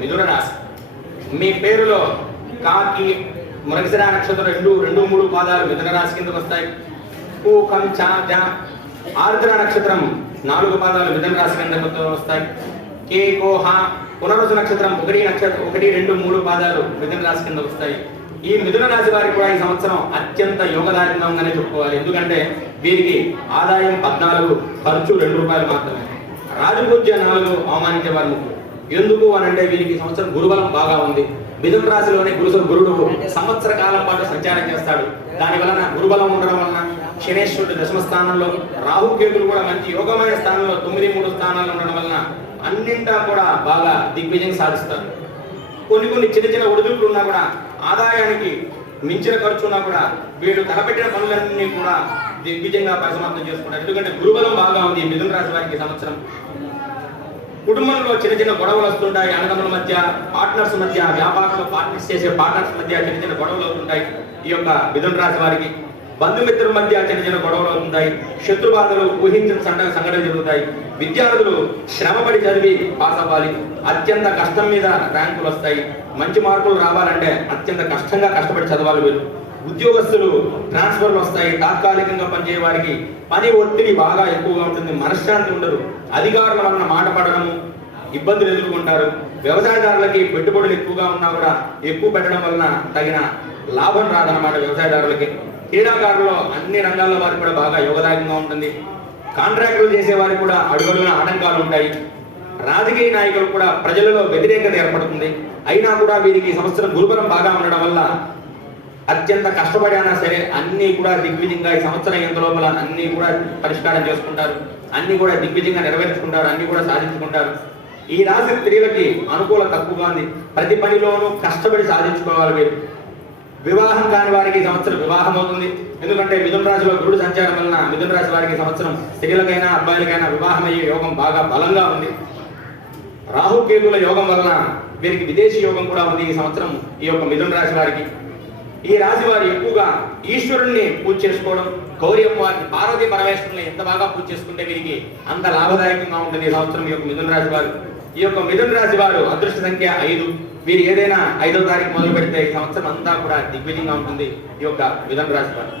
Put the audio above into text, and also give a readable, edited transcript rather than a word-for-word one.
మిథున రాశి. మీ పేరులో కాకి మృగశిర నక్షత్రం 2, 3 పాదాలు మిథున రాశి కిందకు వస్తాయి. కు కం చ జ ఆర్ద్ర నక్షత్రం 4 పాదాలు మిథున రాశి కిందకు వస్తాయి. కే కో హ పునరుసు నక్షత్రం 1, 2, 3 పాదాలు మిథున రాశి కిందకు వస్తాయి. ఈ మిథున రాశి వారికి కూడా ఈ సంవత్సరం అత్యంత యోగదాయకంగా ఉందని చెప్పుకోవాలి. ఎందుకంటే వీరికి ఆదాయం 14, ఖర్చు 2 రూపాయలు మాత్రమే. రాజపూజ్య 4, అవమానించే వారు 3. ఎందుకు అని అంటే వీరికి ఈ సంవత్సరం గురుబలం బాగా ఉంది. మిథున రాశిలోనే గురుడు సంవత్సర కాలం పాటు సంచారం చేస్తాడు. దాని వలన గురుబలం ఉండడం వలన శనేశ్వరుడు దశమ స్థానంలో, రాహుకేతులు కూడా మంచి యోగమైన స్థానంలో 9, 3 స్థానాలు ఉండడం వలన అన్నింటా కూడా బాగా దిగ్విజయం సాధిస్తారు. కొన్ని చిన్న ఒడిదుడుకులు ఉన్నా కూడా, ఆదాయానికి మించిన ఖర్చు ఉన్నా కూడా వీళ్ళు తలపెట్టిన పనులన్నీ కూడా దిగ్విజయంగా పరిసమాప్తం చేసుకుంటారు. ఎందుకంటే గురుబలం బాగా ఉంది మిథున రాశి వారికి సంవత్సరం. కుటుంబంలో చిన్న గొడవలు వస్తుంటాయి. అన్నదమ్ముల మధ్య, పార్ట్నర్స్ మధ్య, వ్యాపారంలో పార్ట్నర్స్ చేసే పార్ట్నర్స్ మధ్య చిన్న గొడవలు అవుతుంటాయి. ఈ యొక్క మిథున రాశి వారికి బంధుమిత్రుల మధ్య చిన్న గొడవలు అవుతుంటాయి. శత్రుబాధలు ఊహించిన సంఘటనలు జరుగుతాయి. విద్యార్థులు శ్రమపడి చదివి పాస్ అవ్వాలి. అత్యంత కష్టం మీద ర్యాంకులు వస్తాయి. మంచి మార్కులు రావాలంటే అత్యంత కష్టపడి చదవాలి వీళ్ళు. ఉద్యోగస్తులు ట్రాన్స్ఫర్లు వస్తాయి. తాత్కాలికంగా పనిచేయ వారికి పని ఒత్తిడి బాగా ఎక్కువగా ఉంటుంది. మనశ్శాంతి ఉండదు. అధికారుల వలన మాట పడడము, ఇబ్బందులు ఎదుర్కొంటారు. వ్యవసాయదారులకి పెట్టుబడులు ఎక్కువగా ఉన్నా కూడా ఎక్కువ పెట్టడం వలన తగిన లాభం రాదన్నమాట వ్యవసాయదారులకి. క్రీడాకారులు అన్ని రంగాల్లో వారికి కూడా బాగా యోగదాయకంగా ఉంటుంది. కాంట్రాక్టులు చేసే వారికి కూడా అడుగడుగున ఆటంకాలు ఉంటాయి. రాజకీయ నాయకులు కూడా ప్రజలలో వ్యతిరేకత ఏర్పడుతుంది. అయినా కూడా వీరికి సంవత్సరం గురుబలం బాగా ఉండడం వల్ల అత్యంత కష్టపడినా సరే అన్ని కూడా దిగ్విజయంగా ఈ సంవత్సరం ఎంత లోపల అన్ని కూడా పరిష్కారం చేసుకుంటారు. అన్ని కూడా దిగ్విజయంగా నెరవేర్చుకుంటారు. అన్ని కూడా సాధించుకుంటారు. ఈ రాశి స్త్రీలకి అనుకూలత తక్కువగా ఉంది. ప్రతి పనిలోనూ కష్టపడి సాధించుకోవాలి వీరు. వివాహం కాని వారికి ఈ సంవత్సరం వివాహం అవుతుంది. ఎందుకంటే మిథున రాశిలో గురుడు సంచారం వలన మిథున రాశి వారికి సంవత్సరం స్త్రీలకైనా అబ్బాయిలకైనా వివాహం అయ్యే యోగం బాగా బలంగా ఉంది. రాహుకేతుల యోగం వలన వీరికి విదేశీ యోగం కూడా ఉంది ఈ సంవత్సరం ఈ యొక్క మిథున రాశి వారికి. ఈ రాశి వారు ఎక్కువగా ఈశ్వరుణ్ణి పూజ చేసుకోవడం, గౌరీ అమ్మవారిని, పార్వతీ పరమేశ్వరుని ఎంత బాగా పూజ చేసుకుంటే వీరికి అంత లాభదాయకంగా ఉంటుంది ఈ సంవత్సరం ఈ యొక్క మిథున రాశి వారు. ఈ యొక్క మిథున రాశి వారు అదృష్ట సంఖ్య 5. వీరు ఏదైనా 5వ తారీఖు మొదలు పెడితే ఈ సంవత్సరం అంతా కూడా దిగ్విజయంగా ఉంటుంది ఈ యొక్క మిథున రాశి వారు.